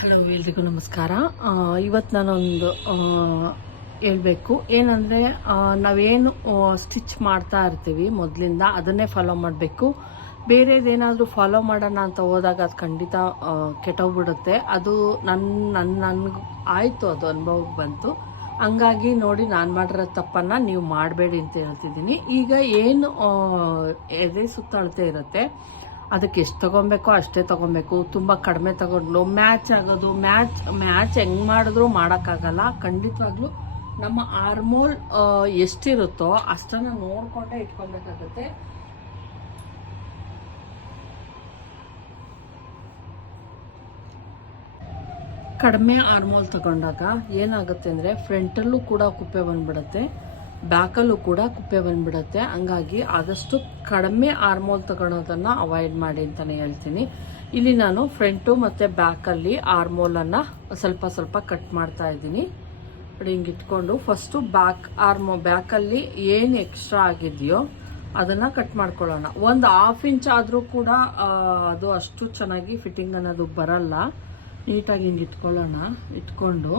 Hello ಎಲ್ರಿಗೂ ನಮಸ್ಕಾರ. ಇವತ್ತು ನಾನೊಂದು ಹೇಳಬೇಕು. ಏನಂದರೆ ನಾವೇನು ಸ್ಟಿಚ್ ಮಾಡ್ತಾ ಇರ್ತೀವಿ ಮೊದಲಿಂದ, ಅದನ್ನೇ ಫಾಲೋ ಮಾಡಬೇಕು. ಬೇರೆದೇನಾದರೂ ಫಾಲೋ ಮಾಡೋಣ ಅಂತ ಹೋದಾಗ ಅದು ಖಂಡಿತ ಕೆಟ್ಟೋಗ್ಬಿಡುತ್ತೆ. ಅದು ನನ್ನ ನನ್ನ ನನಗೆ ಆಯಿತು, ಅದು ಅನುಭವಕ್ಕೆ ಬಂತು. ಹಂಗಾಗಿ ನೋಡಿ, ನಾನು ಮಾಡಿರೋ ತಪ್ಪನ್ನು ನೀವು ಮಾಡಬೇಡಿ ಅಂತ ಹೇಳ್ತಿದ್ದೀನಿ. ಈಗ ಏನು ಎದೆ ಸುತ್ತಳತೆ ಇರುತ್ತೆ ಅದಕ್ಕೆ ಎಷ್ಟು ತೊಗೊಬೇಕೋ ಅಷ್ಟೇ ತೊಗೊಬೇಕು. ತುಂಬ ಕಡಿಮೆ ತಗೊಂಡು ಮ್ಯಾಚ್ ಆಗೋದು, ಮ್ಯಾಚ್ ಮ್ಯಾಚ್ ಹೆಂಗ್ ಮಾಡಿದ್ರು ಮಾಡೋಕ್ಕಾಗಲ್ಲ. ಖಂಡಿತವಾಗ್ಲೂ ನಮ್ಮ ಆರ್ಮೋಲ್ ಎಷ್ಟಿರುತ್ತೋ ಅಷ್ಟನ್ನ ನೋಡ್ಕೊಂಡೇ ಇಟ್ಕೊಬೇಕಾಗತ್ತೆ. ಕಡಿಮೆ ಆರ್ಮೋಲ್ ತಗೊಂಡಾಗ ಏನಾಗುತ್ತೆ ಅಂದರೆ ಫ್ರಂಟಲ್ಲೂ ಕೂಡ ಕುಪ್ಪೆ ಬಂದ್ಬಿಡುತ್ತೆ. ಬ್ಯಾಕಲ್ಲೂ ಕೂಡ ಕುಪ್ಪೆ ಬಂದ್ಬಿಡುತ್ತೆ. ಹಂಗಾಗಿ ಆದಷ್ಟು ಕಡಿಮೆ ಆರ್ಮೋಲ್ ತಗೊಳೋದನ್ನು ಅವಾಯ್ಡ್ ಮಾಡಿ ಅಂತಲೇ ಹೇಳ್ತೀನಿ. ಇಲ್ಲಿ ನಾನು ಫ್ರಂಟು ಮತ್ತು ಬ್ಯಾಕಲ್ಲಿ ಆರ್ಮೋಲನ್ನು ಸ್ವಲ್ಪ ಸ್ವಲ್ಪ ಕಟ್ ಮಾಡ್ತಾ ಇದ್ದೀನಿ. ಹಿಂಗೆ ಇಟ್ಕೊಂಡು ಫಸ್ಟು ಬ್ಯಾಕ್ ಆರ್ಮೋ ಬ್ಯಾಕಲ್ಲಿ ಏನು ಎಕ್ಸ್ಟ್ರಾ ಆಗಿದೆಯೋ ಅದನ್ನು ಕಟ್ ಮಾಡ್ಕೊಳ್ಳೋಣ. ಒಂದು ಹಾಫ್ ಇಂಚ್ ಆದರೂ ಕೂಡ ಅದು ಅಷ್ಟು ಚೆನ್ನಾಗಿ ಫಿಟ್ಟಿಂಗ್ ಅನ್ನೋದು ಬರಲ್ಲ. ನೀಟಾಗಿ ಹಿಂಗೆ ಇಟ್ಕೊಳ್ಳೋಣ. ಇಟ್ಕೊಂಡು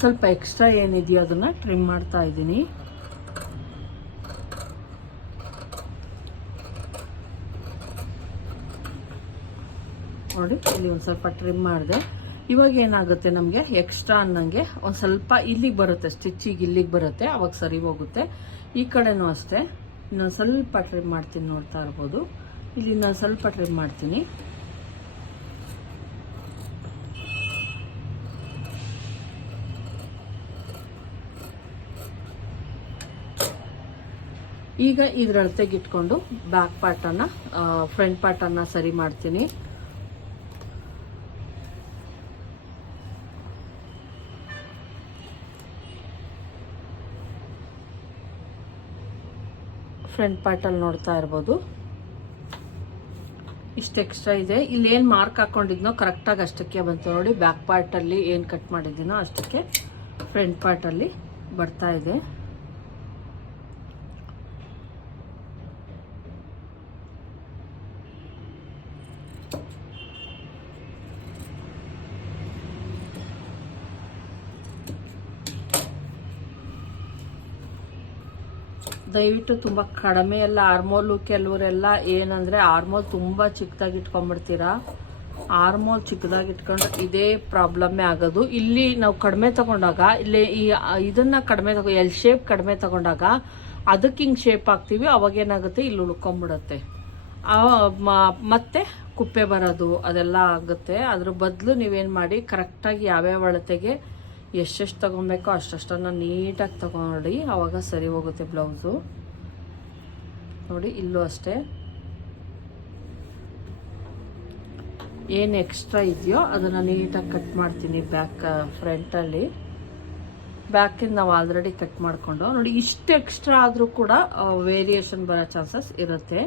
ಸ್ವಲ್ಪ ಎಕ್ಸ್ಟ್ರಾ ಏನಿದೆಯೋ ಅದನ್ನ ಟ್ರಿಮ್ ಮಾಡ್ತಾ ಇದ್ದೀನಿ. ನೋಡಿ, ಇಲ್ಲಿ ಒಂದು ಸ್ವಲ್ಪ ಟ್ರಿಮ್ ಮಾಡಿದೆ. ಇವಾಗ ಏನಾಗುತ್ತೆ ನಮಗೆ? ಎಕ್ಸ್ಟ್ರಾ ಅನ್ನಂಗೆ ಒಂದು ಸ್ವಲ್ಪ ಇಲ್ಲಿಗೆ ಬರುತ್ತೆ ಸ್ಟಿಚ್ಚಿಗೆ ಇಲ್ಲಿಗೆ ಬರುತ್ತೆ, ಅವಾಗ ಸರಿ ಹೋಗುತ್ತೆ. ಈ ಕಡೆನೂ ಅಷ್ಟೇ. ಇನ್ನೊಂದು ಸ್ವಲ್ಪ ಟ್ರಿಮ್ ಮಾಡ್ತೀನಿ ನೋಡ್ತಾ ಇರ್ಬೋದು. ಇಲ್ಲಿ ನಾನು ಸ್ವಲ್ಪ ಟ್ರಿಮ್ ಮಾಡ್ತೀನಿ. ಈಗ ಇದ್ರ ಅಳತೆಗಿಟ್ಕೊಂಡು ಬ್ಯಾಕ್ ಪಾರ್ಟನ್ನು ಫ್ರಂಟ್ ಪಾರ್ಟನ್ನು ಸರಿ ಮಾಡ್ತೀನಿ. ಫ್ರಂಟ್ ಪಾರ್ಟಲ್ಲಿ ನೋಡ್ತಾ ಇರ್ಬೋದು. ಇಷ್ಟು ಎಕ್ಸ್ಟ್ರಾ ಇದೆ. ಇಲ್ಲಿ ಏನು ಮಾರ್ಕ್ ಹಾಕೊಂಡಿದ್ನೋ ಕರೆಕ್ಟಾಗಿ ಅಷ್ಟಕ್ಕೆ ಬಂತು ನೋಡಿ. ಬ್ಯಾಕ್ ಪಾರ್ಟಲ್ಲಿ ಏನು ಕಟ್ ಮಾಡಿದ್ದೀನೋ ಅಷ್ಟಕ್ಕೆ ಫ್ರಂಟ್ ಪಾರ್ಟಲ್ಲಿ ಬರ್ತಾ ಇದೆ. ದಯವಿಟ್ಟು ತುಂಬ ಕಡಿಮೆ ಎಲ್ಲ ಆರ್ಮೋಲು ಕೆಲವರೆಲ್ಲ ಏನಂದರೆ ಆರ್ಮೋಲ್ ತುಂಬ ಚಿಕ್ಕದಾಗಿ ಇಟ್ಕೊಂಡ್ಬಿಡ್ತೀರಾ? ಆರ್ಮೋಲ್ ಚಿಕ್ಕದಾಗಿ ಇಟ್ಕೊಂಡ್ರೆ ಇದೇ ಪ್ರಾಬ್ಲಮ್ಮೇ ಆಗೋದು. ಇಲ್ಲಿ ನಾವು ಕಡಿಮೆ ತಗೊಂಡಾಗ, ಇಲ್ಲಿ ಈ ಇದನ್ನು ಕಡಿಮೆ ತಗೋ ಎಲ್ ಶೇಪ್ ಕಡಿಮೆ ತಗೊಂಡಾಗ ಅದಕ್ಕೆ ಹಿಂಗೆ ಶೇಪ್ ಹಾಕ್ತೀವಿ ಅವಾಗೇನಾಗುತ್ತೆ ಇಲ್ಲಿ ಮ- ಮತ್ತೆ ಕುಪ್ಪೆ ಬರೋದು ಅದೆಲ್ಲ ಆಗುತ್ತೆ. ಅದ್ರ ಬದಲು ನೀವೇನು ಮಾಡಿ ಕರೆಕ್ಟಾಗಿ ಯಾವ್ಯಾವ ಅಳತೆಗೆ ಎಷ್ಟೆಷ್ಟು ತೊಗೊಬೇಕೋ ಅಷ್ಟಷ್ಟನ್ನು ನೀಟಾಗಿ ತಗೊಂಡು ಅವಾಗ ಸರಿ ಹೋಗುತ್ತೆ ಬ್ಲೌಸು. ನೋಡಿ, ಇಲ್ಲೂ ಅಷ್ಟೇ. ಏನು ಎಕ್ಸ್ಟ್ರಾ ಇದೆಯೋ ಅದನ್ನು ನೀಟಾಗಿ ಕಟ್ ಮಾಡ್ತೀನಿ ಬ್ಯಾಕ್ ಫ್ರಂಟಲ್ಲಿ. ಬ್ಯಾಕಿಂದ ನಾವು ಆಲ್ರೆಡಿ ಕಟ್ ಮಾಡಿಕೊಂಡು ನೋಡಿ, ಇಷ್ಟು ಎಕ್ಸ್ಟ್ರಾ ಆದರೂ ಕೂಡ ವೇರಿಯೇಷನ್ ಬರೋ ಚಾನ್ಸಸ್ ಇರುತ್ತೆ.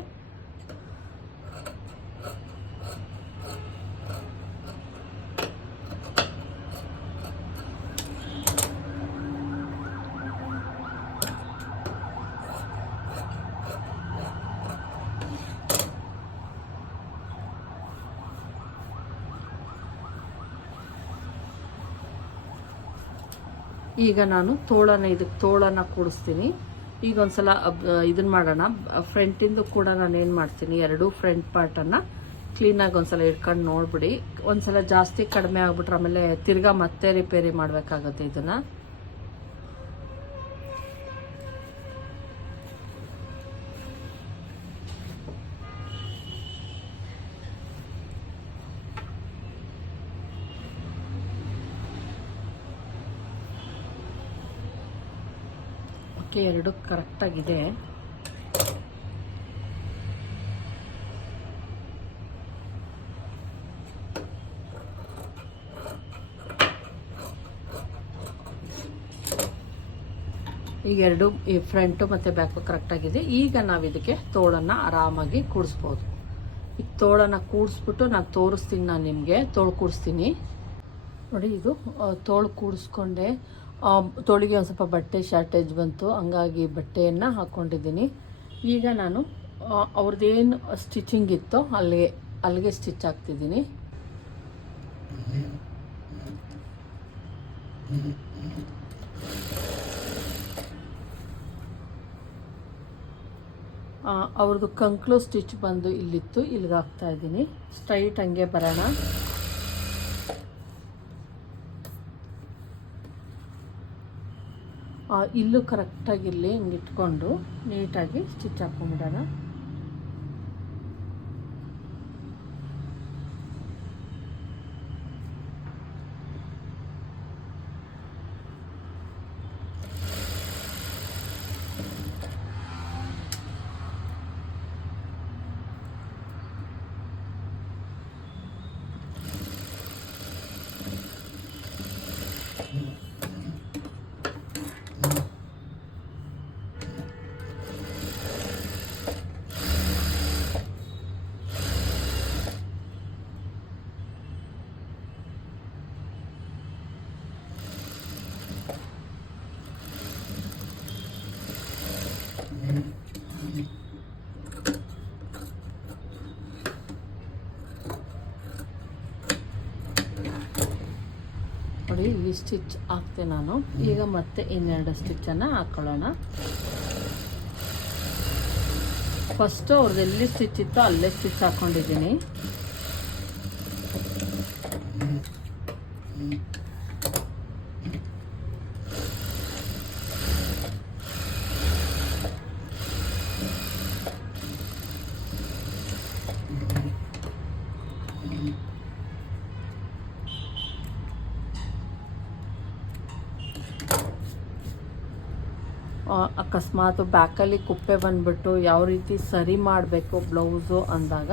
ಈಗ ನಾನು ತೋಳನ ಇದಕ್ಕೆ ತೋಳನ ಕೂಡಿಸ್ತೀನಿ. ಈಗ ಒಂದ್ಸಲ ಇದನ್ನ ಮಾಡೋಣ. ಫ್ರಂಟಿಂದು ಕೂಡ ನಾನು ಏನು ಮಾಡ್ತೀನಿ, ಎರಡು ಫ್ರಂಟ್ ಪಾರ್ಟನ್ನು ಕ್ಲೀನಾಗಿ ಒಂದ್ಸಲ ಇಟ್ಕೊಂಡು ನೋಡ್ಬಿಡಿ. ಒಂದ್ಸಲ ಜಾಸ್ತಿ ಕಡಿಮೆ ಆಗ್ಬಿಟ್ರೆ ಆಮೇಲೆ ತಿರ್ಗಾ ಮತ್ತೆ ರಿಪೇರಿ ಮಾಡಬೇಕಾಗುತ್ತೆ ಇದನ್ನ. ಓಕೆ ಎರಡು ಕರೆಕ್ಟಾಗಿದೆ ಈಗ ಎರಡು, ಈ ಫ್ರಂಟು ಮತ್ತು ಬ್ಯಾಕು ಕರೆಕ್ಟಾಗಿದೆ ಈಗ ನಾವು ಇದಕ್ಕೆ ತೋಳನ್ನು ಆರಾಮಾಗಿ ಕೂಡಿಸ್ಬೋದು. ಈಗ ತೋಳನ್ನು ಕೂಡಿಸ್ಬಿಟ್ಟು ನಾನು ತೋರಿಸ್ತೀನಿ ನಾನು ನಿಮಗೆ. ತೋಳು ಕೂಡಿಸ್ತೀನಿ. ನೋಡಿ ಇದು ತೋಳು ಕೂಡಿಸ್ಕೊಂಡೆ. ತೋಳಿಗೆ ಒಂದು ಸ್ವಲ್ಪ ಬಟ್ಟೆ ಶಾರ್ಟೇಜ್ ಬಂತು. ಹಂಗಾಗಿ ಬಟ್ಟೆಯನ್ನು ಹಾಕ್ಕೊಂಡಿದ್ದೀನಿ ಈಗ ನಾನು ಅವ್ರದ್ದೇನು ಸ್ಟಿಚಿಂಗ್ ಇತ್ತೋ ಅಲ್ಲಿಗೆ ಅಲ್ಲಿಗೆ ಸ್ಟಿಚ್ ಹಾಕ್ತಿದ್ದೀನಿ. ಅವ್ರದ್ದು ಕಂಕ್ಲು ಸ್ಟಿಚ್ ಬಂದು ಇಲ್ಲಿತ್ತು. ಇಲ್ಲಿಗೆ ಹಾಕ್ತಾ ಇದ್ದೀನಿ. ಸ್ಟ್ರೈಟ್ ಹಂಗೆ ಬರೋಣ. ಇಲ್ಲೂ ಕರೆಕ್ಟಾಗಿ ಇಲ್ಲಿ ಹಿಂಗೆ ಇಟ್ಕೊಂಡು ನೀಟಾಗಿ ಸ್ಟಿಚ್ ಹಾಕೊಂಡ್ಬಿಡೋಣ ನೋಡಿ ಈ ಸ್ಟಿಚ್ ಹಾಕ್ತೆ ನಾನು. ಈಗ ಮತ್ತೆ ಇನ್ನೆರಡು ಸ್ಟಿಚ್ಚನ್ನು ಹಾಕ್ಕೊಳ್ಳೋಣ ಫಸ್ಟು ಅವ್ರದ್ದು ಎಲ್ಲಿ ಸ್ಟಿಚ್ ಇತ್ತೋ ಅಲ್ಲೇ ಸ್ಟಿಚ್ ಹಾಕ್ಕೊಂಡಿದ್ದೀನಿ ಅಕಸ್ಮಾತ್ ಬ್ಯಾಕಲ್ಲಿ ಕುಪ್ಪೆ ಬಂದ್ಬಿಟ್ಟು ಯಾವ ರೀತಿ ಸರಿ ಮಾಡಬೇಕು ಬ್ಲೌಸು ಅಂದಾಗ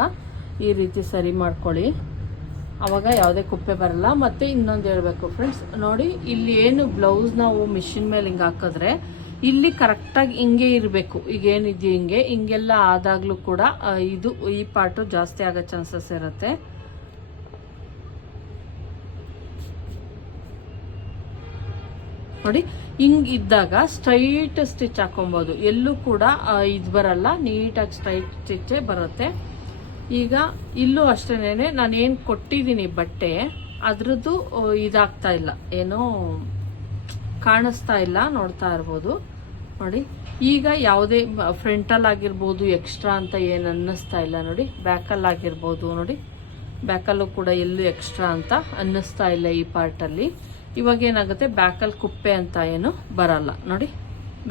ಈ ರೀತಿ ಸರಿ ಮಾಡ್ಕೊಳ್ಳಿ. ಆವಾಗ ಯಾವುದೇ ಕುಪ್ಪೆ ಬರಲ್ಲ. ಮತ್ತು ಇನ್ನೊಂದು ಹೇಳಬೇಕು ಫ್ರೆಂಡ್ಸ್ ನೋಡಿ ಇಲ್ಲಿ ಏನು ಬ್ಲೌಸ್ ನಾವು ಮಿಷಿನ್ ಮೇಲೆ ಹಿಂಗೆ ಹಾಕಿದ್ರೆ ಇಲ್ಲಿ ಕರೆಕ್ಟಾಗಿ ಹಿಂಗೆ ಇರಬೇಕು. ಈಗ ಏನಿದೆಯೋ ಹಿಂಗೆ, ಹಿಂಗೆಲ್ಲ ಆದಾಗಲೂ ಕೂಡ ಇದು ಈ ಪಾರ್ಟು ಜಾಸ್ತಿ ಆಗೋ ಚಾನ್ಸಸ್ ಇರುತ್ತೆ. ನೋಡಿ, ಹಿಂಗ್ ಇದ್ದಾಗ ಸ್ಟ್ರೈಟ್ ಸ್ಟಿಚ್ ಹಾಕೊಬೋದು. ಎಲ್ಲೂ ಕೂಡ ಇದು ಬರಲ್ಲ. ನೀಟಾಗಿ ಸ್ಟ್ರೈಟ್ ಸ್ಟಿಚ್ಚೇ ಬರುತ್ತೆ. ಈಗ ಇಲ್ಲೂ ಅಷ್ಟೇನೆ ನಾನು ಏನು ಕೊಟ್ಟಿದ್ದೀನಿ ಬಟ್ಟೆ, ಅದ್ರದ್ದು ಇದಾಗ್ತಾ ಇಲ್ಲ. ಏನೋ ಕಾಣಿಸ್ತಾ ಇಲ್ಲ, ನೋಡ್ತಾ ಇರ್ಬೋದು. ನೋಡಿ, ಈಗ ಯಾವುದೇ ಫ್ರಂಟಲ್ ಆಗಿರ್ಬೋದು ಎಕ್ಸ್ಟ್ರಾ ಅಂತ ಏನು ಅನ್ನಿಸ್ತಾ ಇಲ್ಲ ನೋಡಿ. ಬ್ಯಾಕಲ್ಲಿ ಆಗಿರ್ಬೋದು ನೋಡಿ. ಬ್ಯಾಕಲ್ಲೂ ಕೂಡ ಎಲ್ಲೂ ಎಕ್ಸ್ಟ್ರಾ ಅಂತ ಅನ್ನಿಸ್ತಾ ಇಲ್ಲ ಈ ಪಾರ್ಟಲ್ಲಿ ಇವಾಗ ಏನಾಗುತ್ತೆ? ಬ್ಯಾಕಲ್ ಕುಪ್ಪೆ ಅಂತ ಏನು ಬರಲ್ಲ. ನೋಡಿ,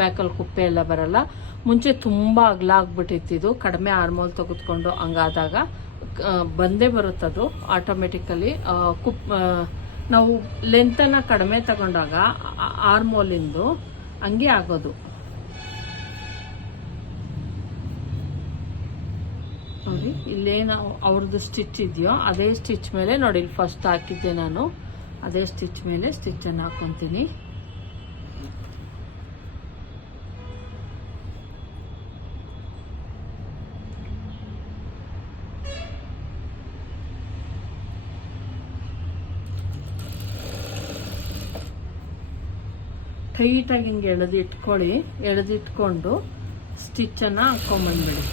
ಬ್ಯಾಕಲ್ ಕುಪ್ಪೆ ಎಲ್ಲ ಬರಲ್ಲ. ಮುಂಚೆ ತುಂಬ ಅಗಲ ಆಗ್ಬಿಟ್ಟಿತ್ತು ಕಡಿಮೆ ಆರ್ಮೋಲ್ ತೆಗೆದುಕೊಂಡು ಹಂಗಾದಾಗ ಬಂದೇ ಬರುತ್ತದು ಆಟೋಮೆಟಿಕಲಿ ಕುಪ್ ನಾವು ಲೆಂತನ್ನು ಕಡಿಮೆ ತಗೊಂಡಾಗ ಆರ್ಮೋಲಿಂದು ಹಂಗೆ ಆಗೋದು. ನೋಡಿ, ಇಲ್ಲೇನು ಅವ್ರದ್ದು ಸ್ಟಿಚ್ ಇದೆಯೋ, ಅದೇ ಸ್ಟಿಚ್ ಮೇಲೆ ನೋಡಿ ಫಸ್ಟ್ ಹಾಕಿದ್ದೆ ನಾನು. ಅದೇ ಸ್ಟಿಚ್ ಮೇಲೆ ಸ್ಟಿಚ್ಚನ್ನು ಹಾಕ್ಕೊತೀನಿ. ಟೈಟಾಗಿ ಹಿಂಗೆ ಎಳೆದು ಇಟ್ಕೊಳ್ಳಿ ಎಳೆದಿಟ್ಕೊಂಡು ಸ್ಟಿಚ್ಚನ್ನು ಹಾಕ್ಕೊಂಬಂದ್ಬಿಡಿ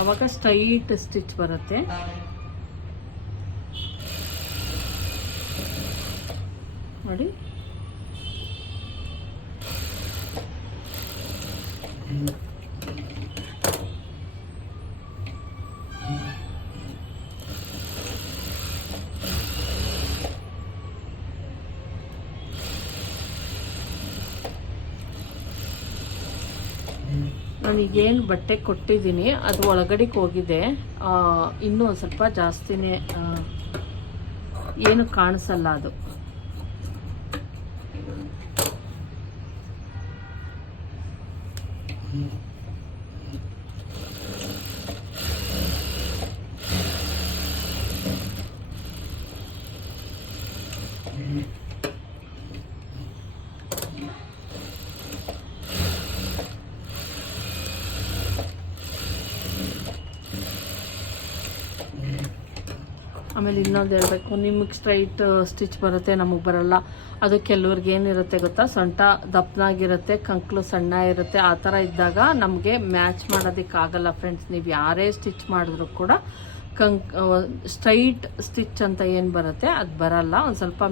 ಅವಾಗ ಸ್ಟ್ರೈಟ್ ಸ್ಟಿಚ್ ಬರುತ್ತೆ. ನೋಡಿ ನಾನೀಗೇನು ಬಟ್ಟೆ ಕೊಟ್ಟಿದ್ದೀನಿ ಅದು ಒಳಗಡೆಗೆ ಹೋಗಿದೆ. ಇನ್ನೂ ಒಂದು ಸ್ವಲ್ಪ ಜಾಸ್ತಿನೇ ಏನು ಕಾಣಿಸಲ್ಲ ಅದು. 음. ಆಮೇಲೆ ಇನ್ನೊಂದು ಹೇಳಬೇಕು, ನಿಮಗೆ ಸ್ಟ್ರೈಟ್ ಸ್ಟಿಚ್ ಬರುತ್ತೆ, ನಮಗೆ ಬರಲ್ಲ. ಅದು ಕೆಲವ್ರಿಗೆ ಏನಿರುತ್ತೆ ಗೊತ್ತಾ? ಸೊಂಟ ದಪ್ಪನಾಗಿರುತ್ತೆ ಕಂಕ್ಲು ಸಣ್ಣ ಇರುತ್ತೆ ಆ ಥರ ಇದ್ದಾಗ ನಮಗೆ ಮ್ಯಾಚ್ ಮಾಡೋದಕ್ಕಾಗಲ್ಲ ಫ್ರೆಂಡ್ಸ್ ನೀವು ಯಾರೇ ಸ್ಟಿಚ್ ಮಾಡಿದ್ರೂ ಕೂಡ ಕಂಕ್ ಸ್ಟ್ರೈಟ್ ಸ್ಟಿಚ್ ಅಂತ ಏನು ಬರುತ್ತೆ, ಅದು ಬರಲ್ಲ. ಒಂದು ಸ್ವಲ್ಪ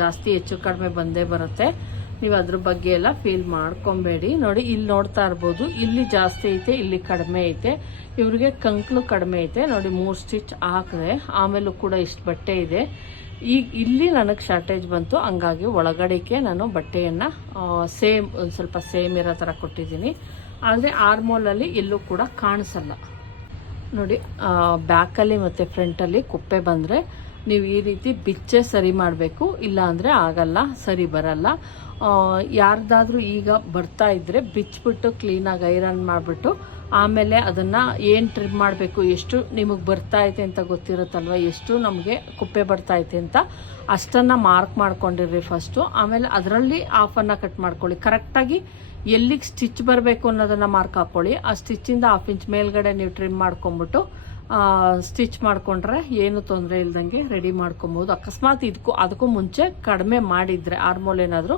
ಜಾಸ್ತಿ ಹೆಚ್ಚು ಕಡಿಮೆ ಬಂದೇ ಬರುತ್ತೆ. ನೀವು ಅದ್ರ ಬಗ್ಗೆ ಎಲ್ಲ ಫೀಲ್ ಮಾಡ್ಕೊಬೇಡಿ. ನೋಡಿ, ಇಲ್ಲಿ ನೋಡ್ತಾ ಇರ್ಬೋದು. ಇಲ್ಲಿ ಜಾಸ್ತಿ ಐತೆ, ಇಲ್ಲಿ ಕಡಿಮೆ ಐತೆ. ಇವ್ರಿಗೆ ಕಂಕ್ಲು ಕಡಿಮೆ ಐತೆ. ನೋಡಿ, ಮೂರು ಸ್ಟಿಚ್ ಹಾಕಿದೆ. ಆಮೇಲೂ ಕೂಡ ಇಷ್ಟು ಬಟ್ಟೆ ಇದೆ. ಈಗ ಇಲ್ಲಿ ನನಗೆ ಶಾರ್ಟೇಜ್ ಬಂತು. ಹಂಗಾಗಿ ಒಳಗಡೆಗೆ ನಾನು ಬಟ್ಟೆಯನ್ನು ಸೇಮ್, ಒಂದು ಸ್ವಲ್ಪ ಸೇಮ್ ಇರೋ ಥರ ಕೊಟ್ಟಿದ್ದೀನಿ. ಆದರೆ ಆರ್ಮೋಲಲ್ಲಿ ಎಲ್ಲೂ ಕೂಡ ಕಾಣಿಸಲ್ಲ. ನೋಡಿ ಬ್ಯಾಕಲ್ಲಿ ಮತ್ತು ಫ್ರಂಟಲ್ಲಿ ಕುಪ್ಪೆ ಬಂದರೆ ನೀವು ಈ ರೀತಿ ಬಿಚ್ಚೆ ಸರಿ ಮಾಡಬೇಕು. ಇಲ್ಲ ಅಂದರೆ ಆಗಲ್ಲ, ಸರಿ ಬರಲ್ಲ. ಯಾರ್ದಾದ್ರೂ ಈಗ ಬರ್ತಾ ಇದ್ದರೆ ಬಿಚ್ಚಿಬಿಟ್ಟು ಕ್ಲೀನಾಗಿ ಐರನ್ ಮಾಡಿಬಿಟ್ಟು ಆಮೇಲೆ ಅದನ್ನು ಏನು ಟ್ರಿಮ್ ಮಾಡಬೇಕು, ಎಷ್ಟು ನಿಮಗೆ ಬರ್ತಾ ಐತೆ ಅಂತ ಗೊತ್ತಿರುತ್ತಲ್ವ, ಎಷ್ಟು ನಮಗೆ ಕುಪ್ಪೆ ಬರ್ತಾ ಐತೆ ಅಂತ ಅಷ್ಟನ್ನು ಮಾರ್ಕ್ ಮಾಡ್ಕೊಂಡಿರ್ರಿ ಫಸ್ಟು ಆಮೇಲೆ ಅದರಲ್ಲಿ ಆಫನ್ನು ಕಟ್ ಮಾಡ್ಕೊಳ್ಳಿ. ಕರೆಕ್ಟಾಗಿ ಎಲ್ಲಿಗೆ ಸ್ಟಿಚ್ ಬರಬೇಕು ಅನ್ನೋದನ್ನು ಮಾರ್ಕ್ ಹಾಕ್ಕೊಳ್ಳಿ ಆ ಸ್ಟಿಚ್ಚಿಂದ ಹಾಫ್ ಇಂಚ್ ಮೇಲ್ಗಡೆ ನೀವು ಟ್ರಿಮ್ ಮಾಡ್ಕೊಂಬಿಟ್ಟು ಸ್ಟಿಚ್ ಮಾಡಿಕೊಂಡ್ರೆ ಏನು ತೊಂದರೆ ಇಲ್ದಂಗೆ ರೆಡಿ ಮಾಡ್ಕೊಬೋದು. ಅಕಸ್ಮಾತ್ ಇದಕ್ಕೂ ಅದಕ್ಕೂ ಮುಂಚೆ ಕಡಿಮೆ ಮಾಡಿದರೆ ಆರ್ಮೋಲ್ ಏನಾದರೂ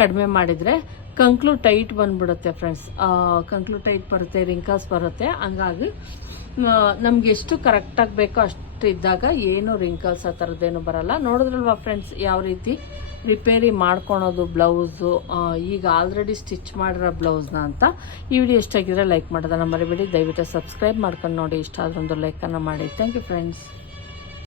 ಕಡಿಮೆ ಮಾಡಿದರೆ ಕಂಕ್ಲು ಟೈಟ್ ಬಂದ್ಬಿಡುತ್ತೆ ಫ್ರೆಂಡ್ಸ್ ಕಂಕ್ಲು ಟೈಟ್ ಬರುತ್ತೆ ರಿಂಕಲ್ಸ್ ಬರುತ್ತೆ. ಹಂಗಾಗಿ ನಮ್ಗೆ ಎಷ್ಟು ಕರೆಕ್ಟಾಗಿ ಬೇಕೋ ಅಷ್ಟು ಇದ್ದಾಗ ಏನು ರಿಂಕಲ್ಸ್ ಆ ಥರದ್ದೇನು ಬರಲ್ಲ. ನೋಡಿದ್ರಲ್ವಾ ಫ್ರೆಂಡ್ಸ್ ಯಾವ ರೀತಿ? ರಿಪೇರಿ ಮಾಡ್ಕೊಳೋದು ಬ್ಲೌಸು ಈಗ ಆಲ್ರೆಡಿ ಸ್ಟಿಚ್ ಮಾಡಿರೋ ಬ್ಲೌಸ್ನ ಅಂತ ಈ ವಿಡಿಯೋ ಇಷ್ಟ ಆಗಿದ್ರೆ ಲೈಕ್ ಮಾಡೋದನ್ನ ಮರಿಬೇಡಿ. ದಯವಿಟ್ಟು ಸಬ್ಸ್ಕ್ರೈಬ್ ಮಾಡ್ಕೊಂಡು ನೋಡಿ. ಇಷ್ಟ ಆದ್ರೆ ಒಂದು ಲೈಕನ್ನು ಮಾಡಿ. Thank you friends